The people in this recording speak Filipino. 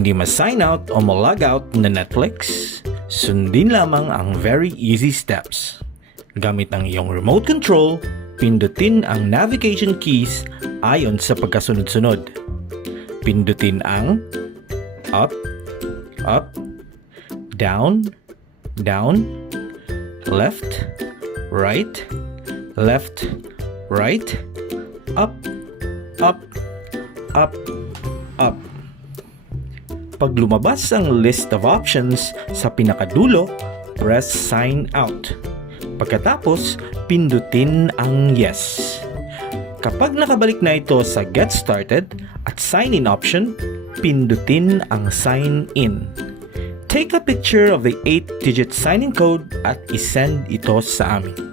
hindi ma-sign out o ma-log out na Netflix, sundin lamang ang very easy steps. Gamit ang iyong remote control, pindutin ang navigation keys ayon sa pagkasunod-sunod. Pindutin ang up, up, down, down, left, right, left, right, up, up, up, up. Pag lumabas ang list of options sa pinakadulo, press sign out. Pagkatapos, pindutin ang yes. Kapag nakabalik na ito sa get started at sign in option, pindutin ang sign in. Take a picture of the 8-digit sign-in code at isend ito sa amin.